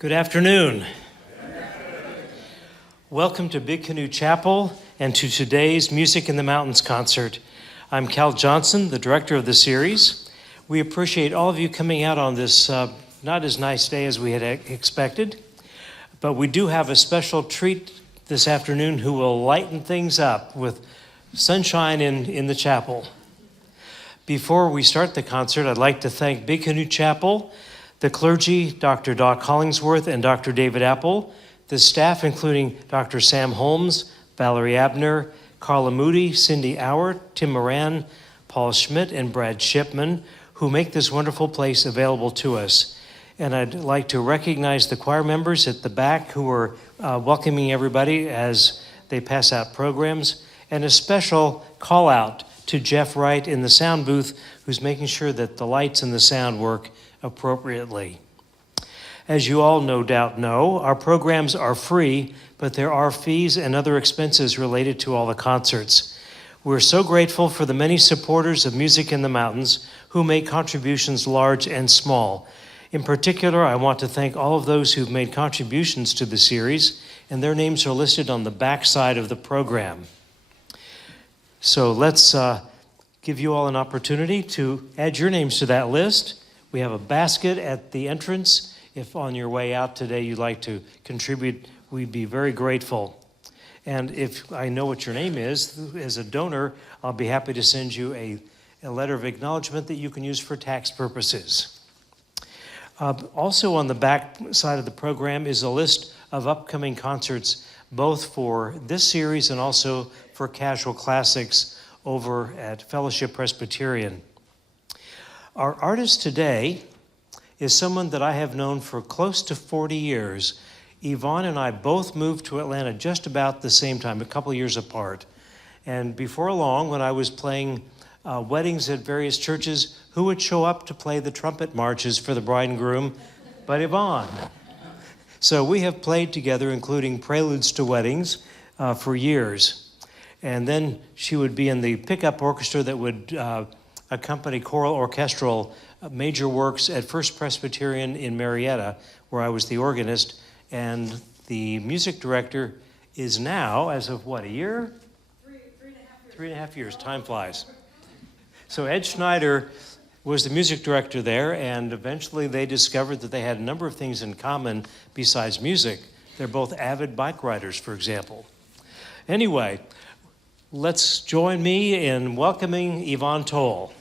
Good afternoon. Welcome to Big Canoe Chapel and to today's Music in the Mountains concert. I'm Calvert Johnson, the director of the series. We appreciate all of you coming out on this not as nice day as we had expected, but we do have a special treat this afternoon who will lighten things up with sunshine in the chapel. Before we start the concert, I'd like to thank Big Canoe Chapel, the clergy, Dr. Doc Hollingsworth and Dr. David Apple, the staff including Dr. Sam Holmes, Valerie Abner, Carla Moody, Cindy Auer, Tim Moran, Paul Schmidt, and Brad Shipman, who make this wonderful place available to us. And I'd like to recognize the choir members at the back who are welcoming everybody as they pass out programs, and a special call out to Jeff Wright in the sound booth, who's making sure that the lights and the sound work appropriately. As you all no doubt know, our programs are free, but there are fees and other expenses related to all the concerts. We're so grateful for the many supporters of Music in the Mountains who make contributions large and small. In particular, I want to thank all of those who've made contributions to the series, and their names are listed on the back side of the program. So let's give you all an opportunity to add your names to that list. We have a basket at the entrance. If on your way out today you'd like to contribute, we'd be very grateful. And if I know what your name is, as a donor, I'll be happy to send you a letter of acknowledgement that you can use for tax purposes. Also on the back side of the program is a list of upcoming concerts, both for this series and also for Casual Classics over at Fellowship Presbyterian. Our artist today is someone that I have known for close to 40 years. Yvonne and I both moved to Atlanta just about the same time, a couple years apart. And before long, when I was playing weddings at various churches, who would show up to play the trumpet marches for the bride and groom but Yvonne? So we have played together, including preludes to weddings, for years. And then she would be in the pickup orchestra that would accompany choral orchestral major works at First Presbyterian in Marietta, where I was the organist, and the music director is now, as of what, a year? 3.5 years. Time flies. So Ed Schneider was the music director there, and eventually they discovered that they had a number of things in common besides music. They're both avid bike riders, for example. Anyway, let's join me in welcoming Yvonne Toll.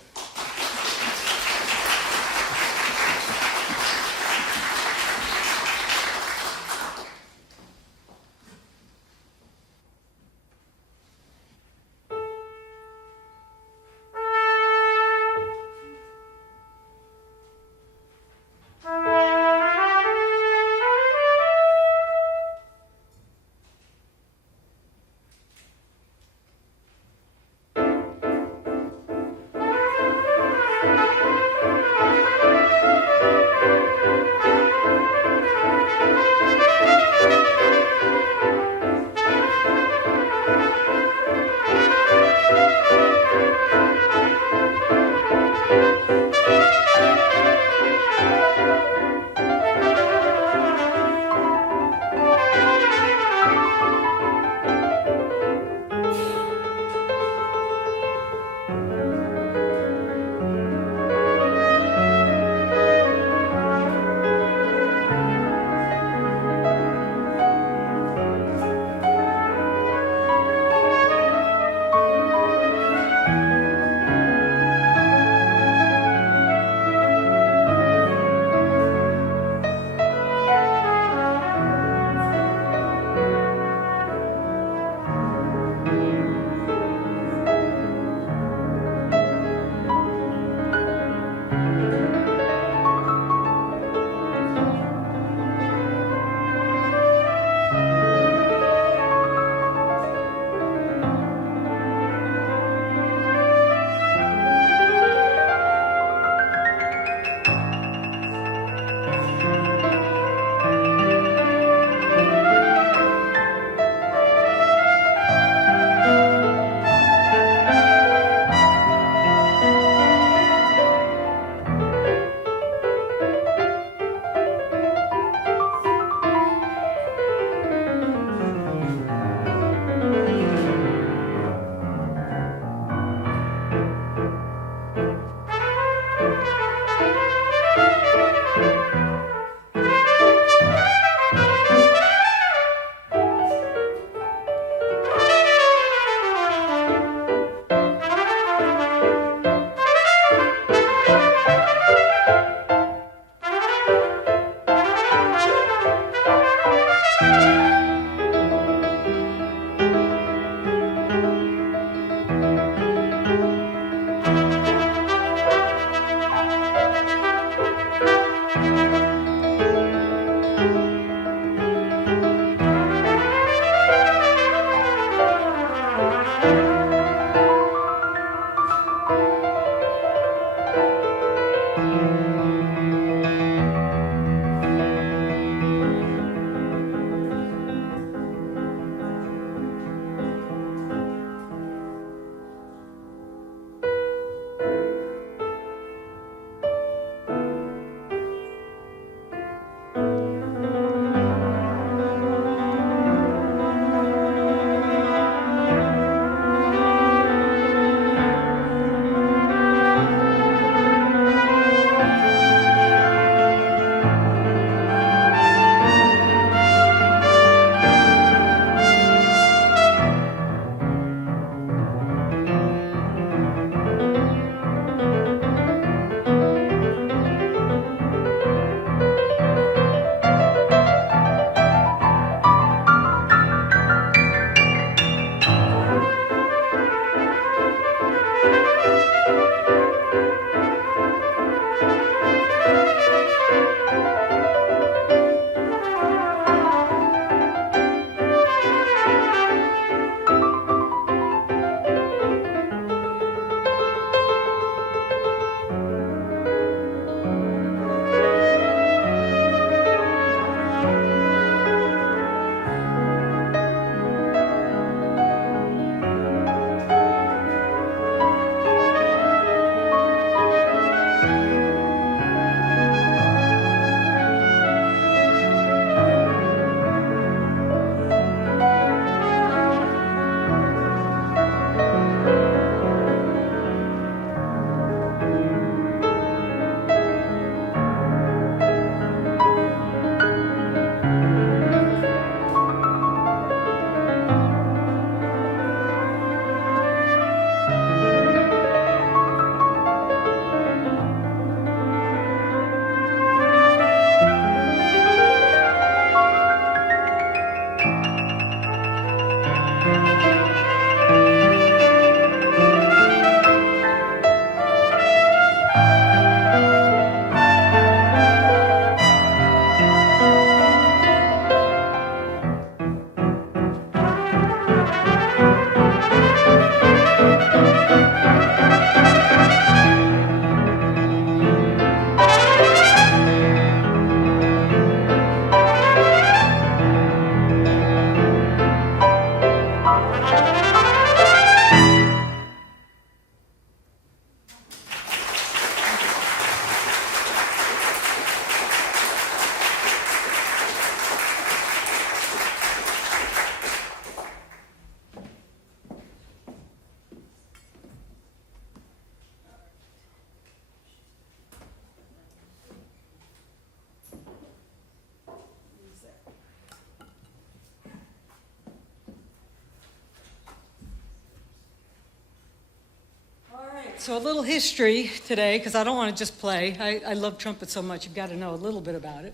So a little history today, because I don't want to just play. I love trumpets so much, you've got to know a little bit about it.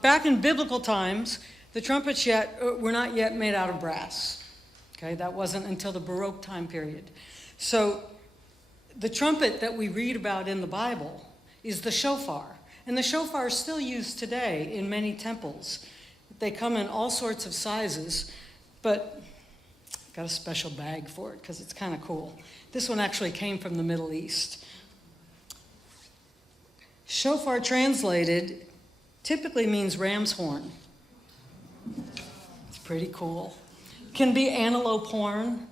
Back in biblical times, the trumpets were not yet made out of brass. Okay, that wasn't until the Baroque time period. So the trumpet that we read about in the Bible is the shofar. And the shofar is still used today in many temples. They come in all sorts of sizes, but I've got a special bag for it because it's kind of cool. This one actually came from the Middle East. Shofar translated typically means ram's horn. It's pretty cool. Can be antelope horn.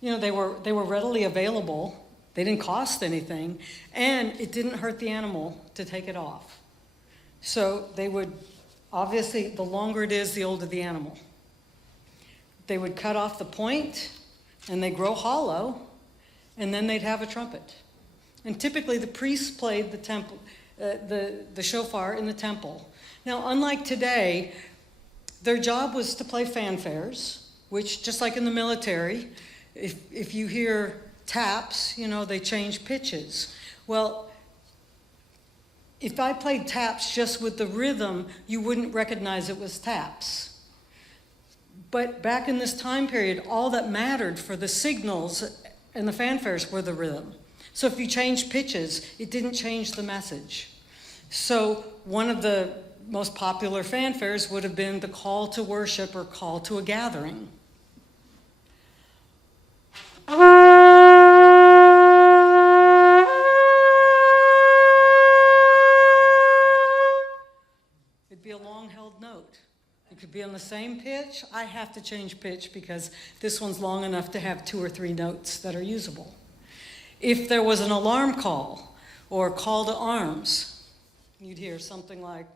You know, they were readily available. They didn't cost anything, and it didn't hurt the animal to take it off. So they would, obviously, the longer it is, the older the animal. They would cut off the point, and they grow hollow, and then they'd have a trumpet. And typically the priests played the shofar in the temple. Now, unlike today, their job was to play fanfares, which, just like in the military, if you hear taps, you know, they change pitches. Well, if I played taps just with the rhythm, you wouldn't recognize it was taps. But back in this time period, all that mattered for the signals and the fanfares were the rhythm. So if you changed pitches, it didn't change the message. So one of the most popular fanfares would have been the call to worship or call to a gathering. It'd be a long-held note. It could be on the same pitch. I have to change pitch because this one's long enough to have 2 or 3 notes that are usable. If there was an alarm call or call to arms, you'd hear something like,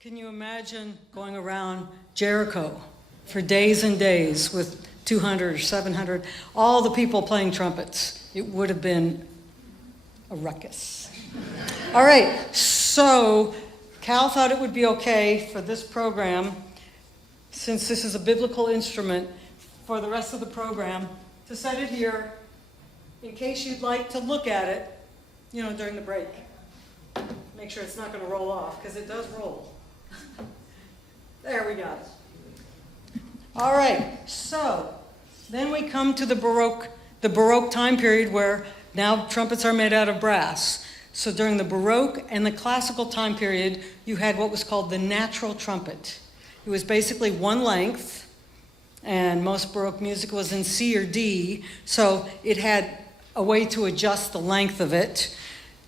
can you imagine going around Jericho for days and days with 200 or 700, all the people playing trumpets? It would have been a ruckus. All right, so Cal thought it would be okay for this program, since this is a biblical instrument, for the rest of the program, to set it here in case you'd like to look at it, you know, during the break. Make sure it's not going to roll off, because it does roll. There we go. All right, so then we come to the Baroque time period where now trumpets are made out of brass. So during the Baroque and the classical time period, you had what was called the natural trumpet. It was basically one length, and most Baroque music was in C or D, so it had a way to adjust the length of it,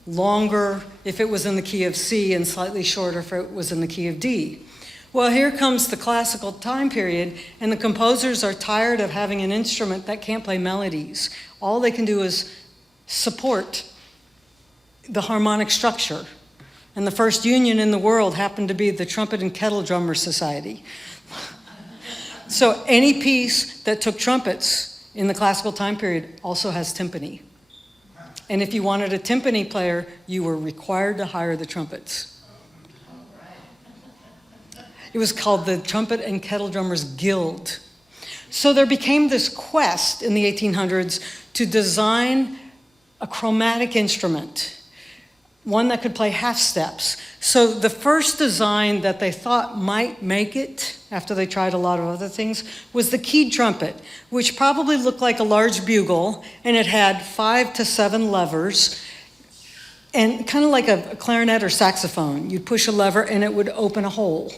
longer if it was in the key of C and slightly shorter if it was in the key of D. Well, here comes the classical time period, and the composers are tired of having an instrument that can't play melodies. All they can do is support the harmonic structure. And the first union in the world happened to be the Trumpet and Kettle Drummers Society. So any piece that took trumpets in the classical time period also has timpani. And if you wanted a timpani player, you were required to hire the trumpets. It was called the Trumpet and Kettle Drummers Guild. So there became this quest in the 1800s to design a chromatic instrument, one that could play half steps. So the first design that they thought might make it, after they tried a lot of other things, was the keyed trumpet, which probably looked like a large bugle, and it had 5 to 7 levers, and kind of like a clarinet or saxophone. You'd push a lever and it would open a hole.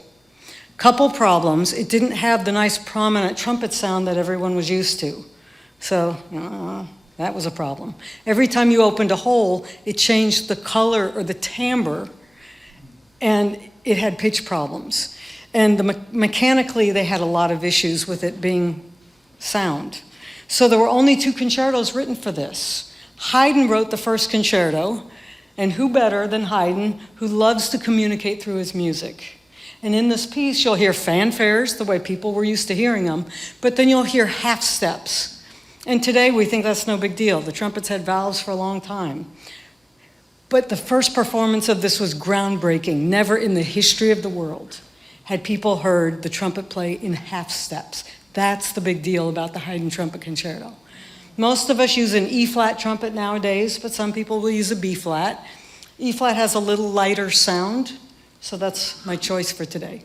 Couple problems: it didn't have the nice prominent trumpet sound that everyone was used to. So that was a problem. Every time you opened a hole, it changed the color or the timbre, and it had pitch problems. And mechanically, they had a lot of issues with it being sound. So there were only 2 concertos written for this. Haydn wrote the first concerto, and who better than Haydn, who loves to communicate through his music. And in this piece, you'll hear fanfares, the way people were used to hearing them, but then you'll hear half steps. And today we think that's no big deal. The trumpets had valves for a long time. But the first performance of this was groundbreaking, never in the history of the world. had people heard the trumpet play in half steps. That's the big deal about the Haydn Trumpet Concerto. Most of us use an E-flat trumpet nowadays, but some people will use a B-flat. E-flat has a little lighter sound, so that's my choice for today.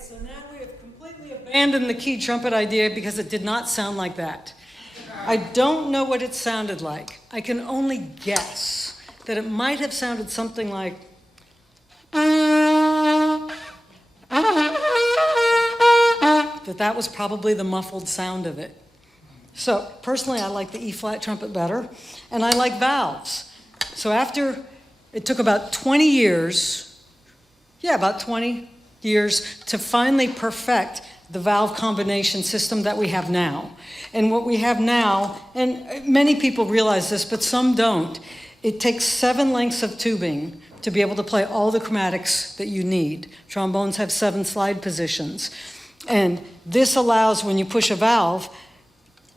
So now we have completely abandoned the key trumpet idea because it did not sound like that. I don't know what it sounded like. I can only guess that it might have sounded something like that was probably the muffled sound of it. So personally, I like the E-flat trumpet better, and I like valves. So after It took about 20 years, about 20 years to finally perfect the valve combination system that we have now. And what we have now, and many people realize this, but some don't, it takes 7 lengths of tubing to be able to play all the chromatics that you need. Trombones have 7 slide positions. And this allows, when you push a valve,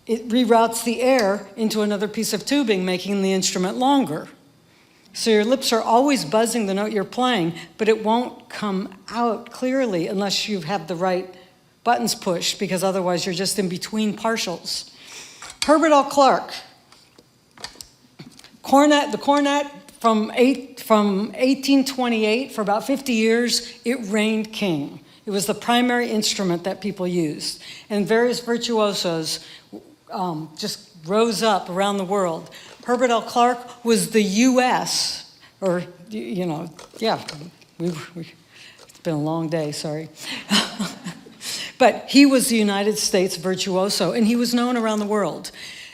it reroutes the air into another piece of tubing, making the instrument longer. So your lips are always buzzing the note you're playing, but it won't come out clearly unless you have the right buttons pushed, because otherwise you're just in between partials. Herbert L. Clark, the cornet from 1828, for about 50 years, it reigned king. It was the primary instrument that people used. And various virtuosos just rose up around the world. Herbert L. Clark was the U.S., it's been a long day, sorry. But he was the United States virtuoso, and he was known around the world.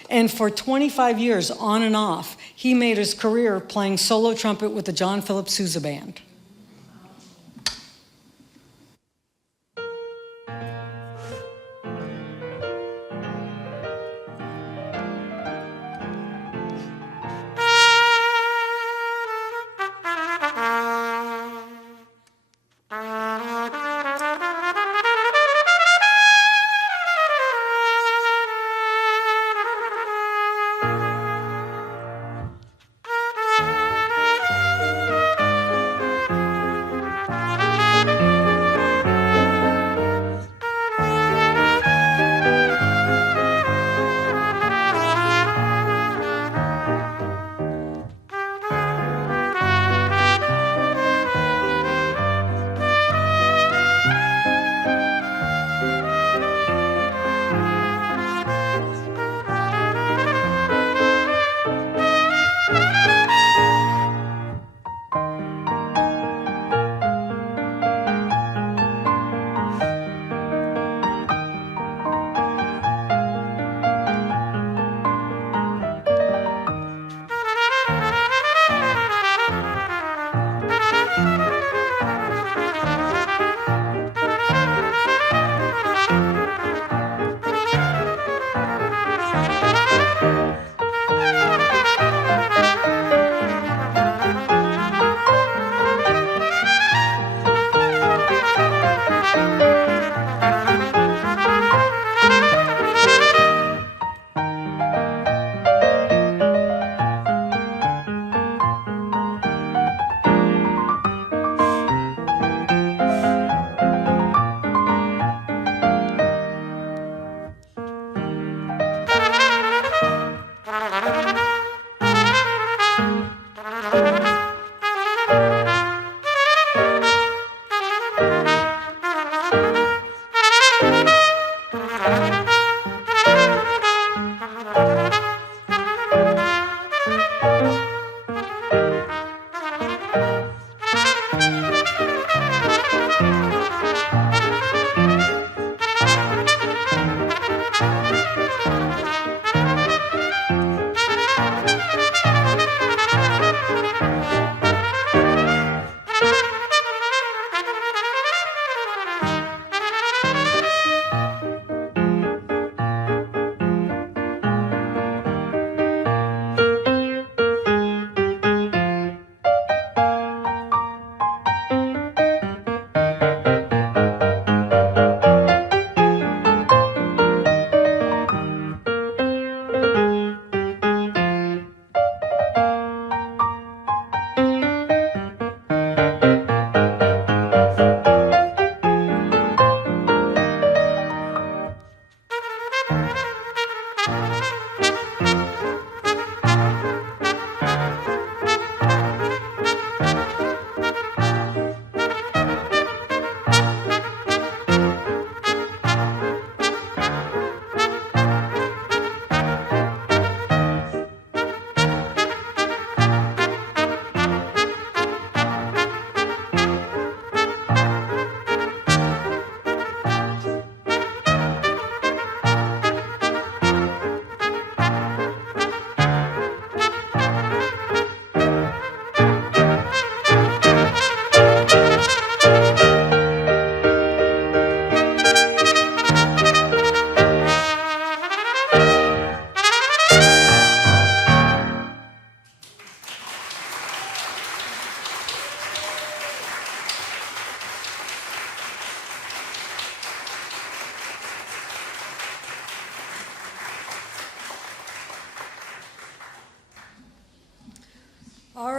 And for 25 years, on and off, he made his career playing solo trumpet with the John Philip Sousa Band.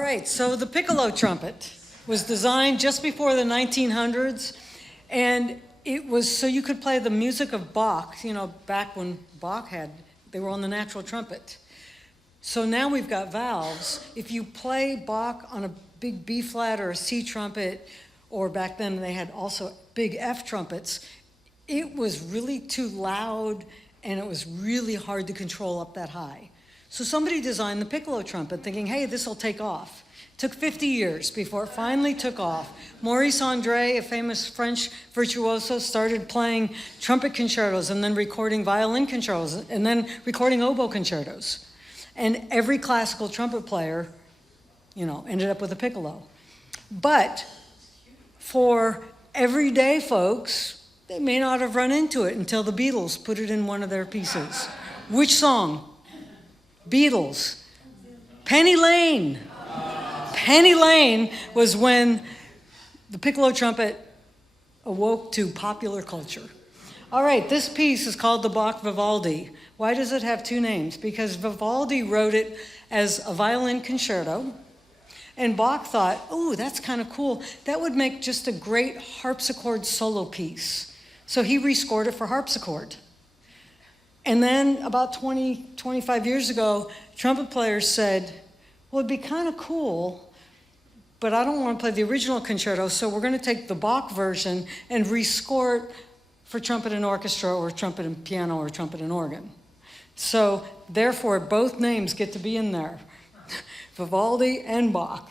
right, so the piccolo trumpet was designed just before the 1900s, and it was so you could play the music of Bach, back when they were on the natural trumpet. So now we've got valves. If you play Bach on a big B flat or a C trumpet, or back then they had also big F trumpets, it was really too loud and it was really hard to control up that high. So somebody designed the piccolo trumpet thinking, hey, this will take off. It took 50 years before it finally took off. Maurice André, a famous French virtuoso, started playing trumpet concertos and then recording violin concertos and then recording oboe concertos. And every classical trumpet player, ended up with a piccolo. But for everyday folks, they may not have run into it until the Beatles put it in one of their pieces. Which song? Beatles. Penny Lane. Penny Lane was when the piccolo trumpet awoke to popular culture. All right, this piece is called the Bach Vivaldi. Why does it have two names? Because Vivaldi wrote it as a violin concerto, and Bach thought, oh, that's kind of cool. That would make just a great harpsichord solo piece. So he rescored it for harpsichord. And then about 25 years ago, trumpet players said, well, it'd be kind of cool, but I don't want to play the original concerto, so we're going to take the Bach version and rescore it for trumpet and orchestra or trumpet and piano or trumpet and organ. So therefore, both names get to be in there, Vivaldi and Bach.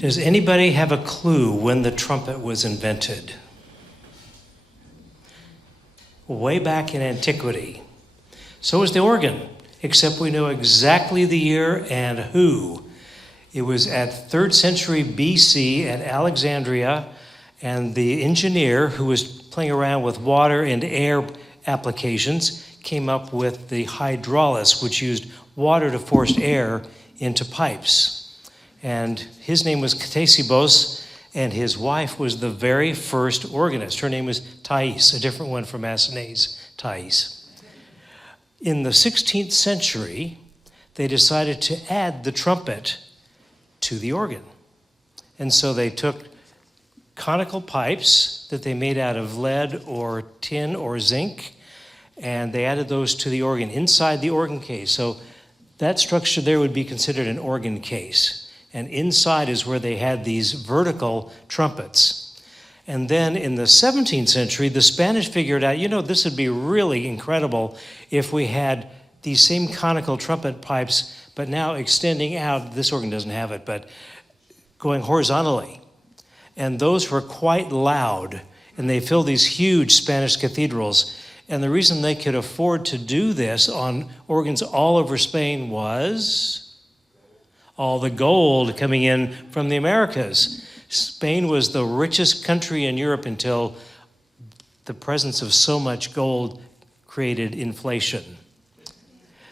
Does anybody have a clue when the trumpet was invented? Way back in antiquity. So was the organ, except we know exactly the year and who. It was at 3rd century BC at Alexandria, and the engineer who was playing around with water and air applications came up with the hydraulis, which used water to force air into pipes. And his name was Ctesibos, and his wife was the very first organist. Her name was Thais, a different one from Massenet's Thais. In the 16th century, they decided to add the trumpet to the organ. And so they took conical pipes that they made out of lead or tin or zinc, and they added those to the organ inside the organ case. So that structure there would be considered an organ case. And inside is where they had these vertical trumpets. And then in the 17th century, the Spanish figured out, this would be really incredible if we had these same conical trumpet pipes, but now extending out, this organ doesn't have it, but going horizontally. And those were quite loud, and they filled these huge Spanish cathedrals. And the reason they could afford to do this on organs all over Spain was all the gold coming in from the Americas. Spain was the richest country in Europe until the presence of so much gold created inflation.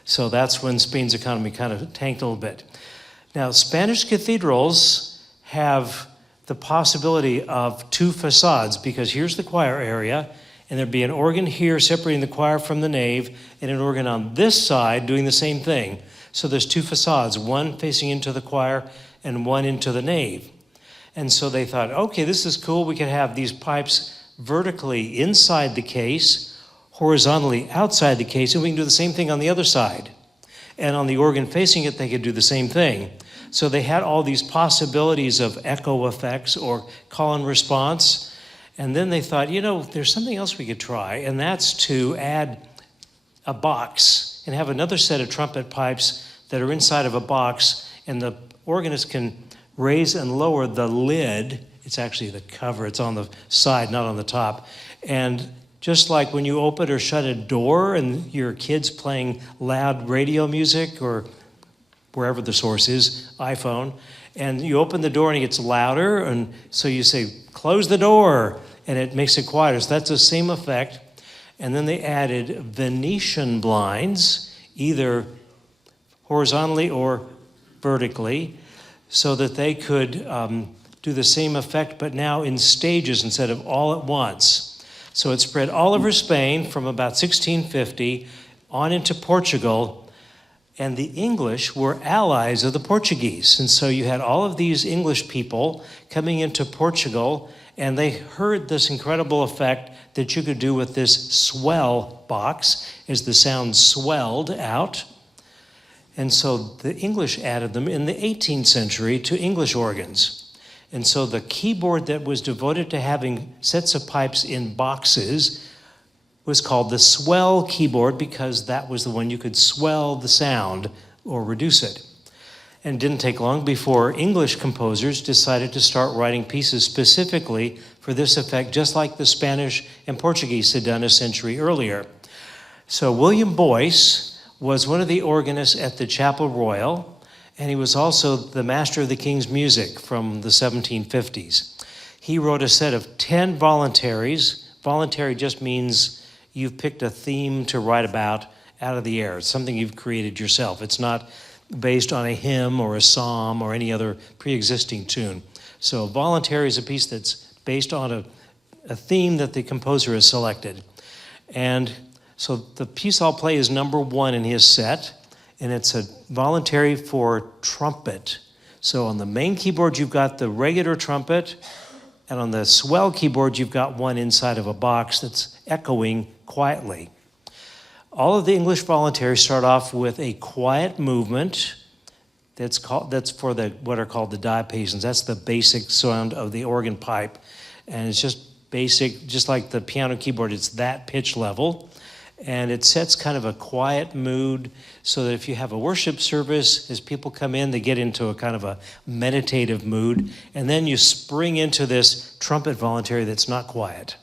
So that's when Spain's economy kind of tanked a little bit. Now, Spanish cathedrals have the possibility of 2 facades, because here's the choir area, and there'd be an organ here separating the choir from the nave, and an organ on this side doing the same thing. So there's 2 facades, one facing into the choir and one into the nave. And so they thought, okay, this is cool. We could have these pipes vertically inside the case, horizontally outside the case, and we can do the same thing on the other side. And on the organ facing it, they could do the same thing. So they had all these possibilities of echo effects or call and response. And then they thought, there's something else we could try, and that's to add a box and have another set of trumpet pipes that are inside of a box, and the organist can raise and lower the lid. It's actually the cover. It's on the side, not on the top. And just like when you open or shut a door and your kid's playing loud radio music or wherever the source is, iPhone, and you open the door and it gets louder, and so you say, close the door, and it makes it quieter. So that's the same effect. And then they added Venetian blinds, either horizontally or vertically, so that they could do the same effect, but now in stages instead of all at once. So it spread all over Spain from about 1650 on into Portugal, and the English were allies of the Portuguese. And so you had all of these English people coming into Portugal, and they heard this incredible effect that you could do with this swell box as the sound swelled out. And so the English added them in the 18th century to English organs. And so the keyboard that was devoted to having sets of pipes in boxes was called the swell keyboard, because that was the one you could swell the sound or reduce it. And it didn't take long before English composers decided to start writing pieces specifically for this effect, just like the Spanish and Portuguese had done a century earlier. So William Boyce was one of the organists at the Chapel Royal, and he was also the master of the King's music from the 1750s. He wrote a set of 10 voluntaries. Voluntary just means you've picked a theme to write about out of the air. It's something you've created yourself. It's not based on a hymn or a psalm or any other pre-existing tune. So voluntary is a piece that's based on a theme that the composer has selected. And so the piece I'll play is number 1 in his set, and it's a voluntary for trumpet. So on the main keyboard, you've got the regular trumpet, and on the swell keyboard, you've got one inside of a box that's echoing quietly. All of the English voluntaries start off with a quiet movement that's for what are called the diapasons. That's the basic sound of the organ pipe, and it's just basic, just like the piano keyboard, it's that pitch level. And it sets kind of a quiet mood so that if you have a worship service, as people come in, they get into a kind of a meditative mood. And then you spring into this trumpet voluntary that's not quiet.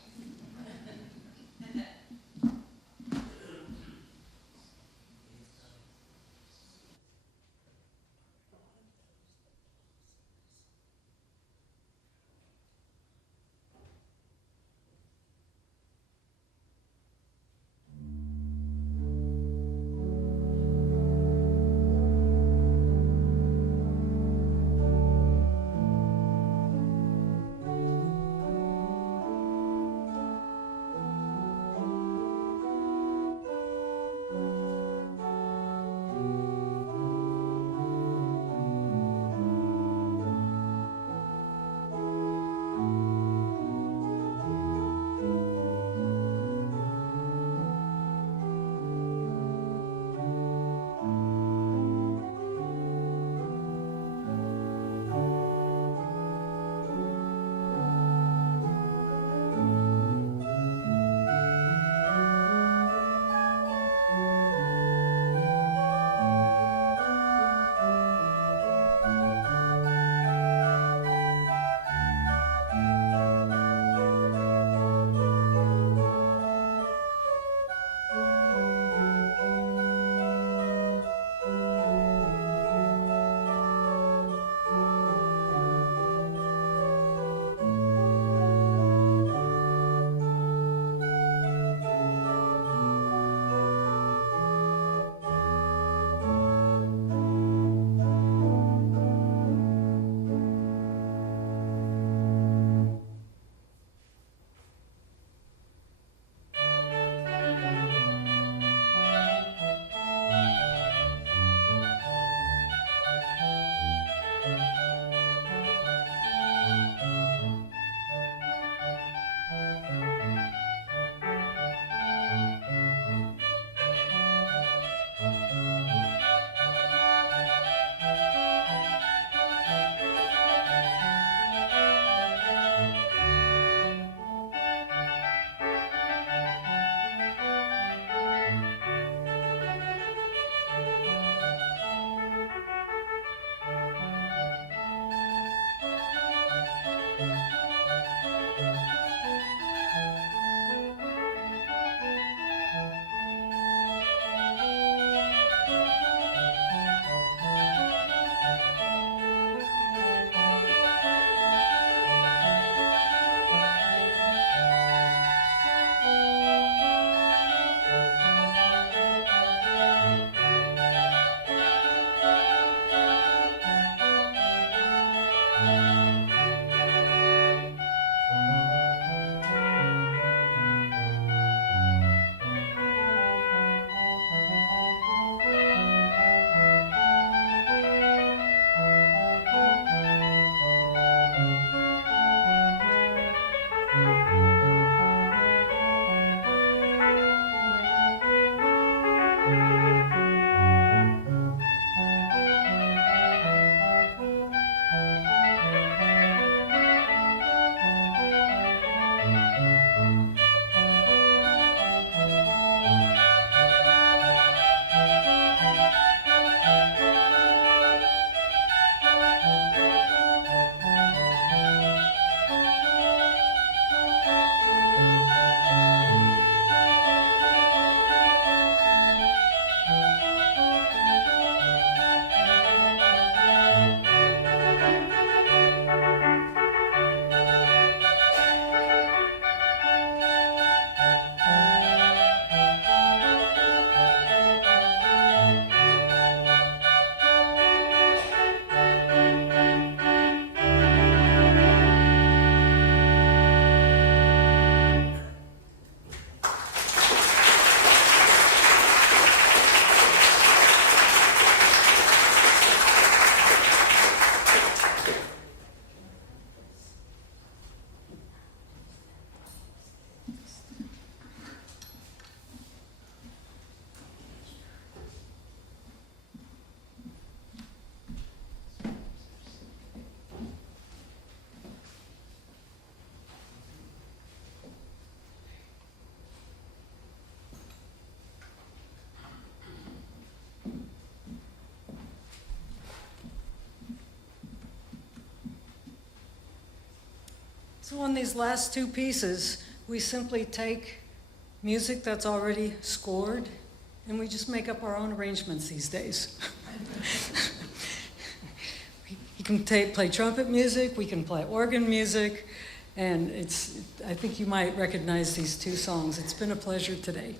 So on these last two pieces, we simply take music that's already scored, and we just make up our own arrangements these days. You can play trumpet music, we can play organ music, and I think you might recognize these two songs. It's been a pleasure today.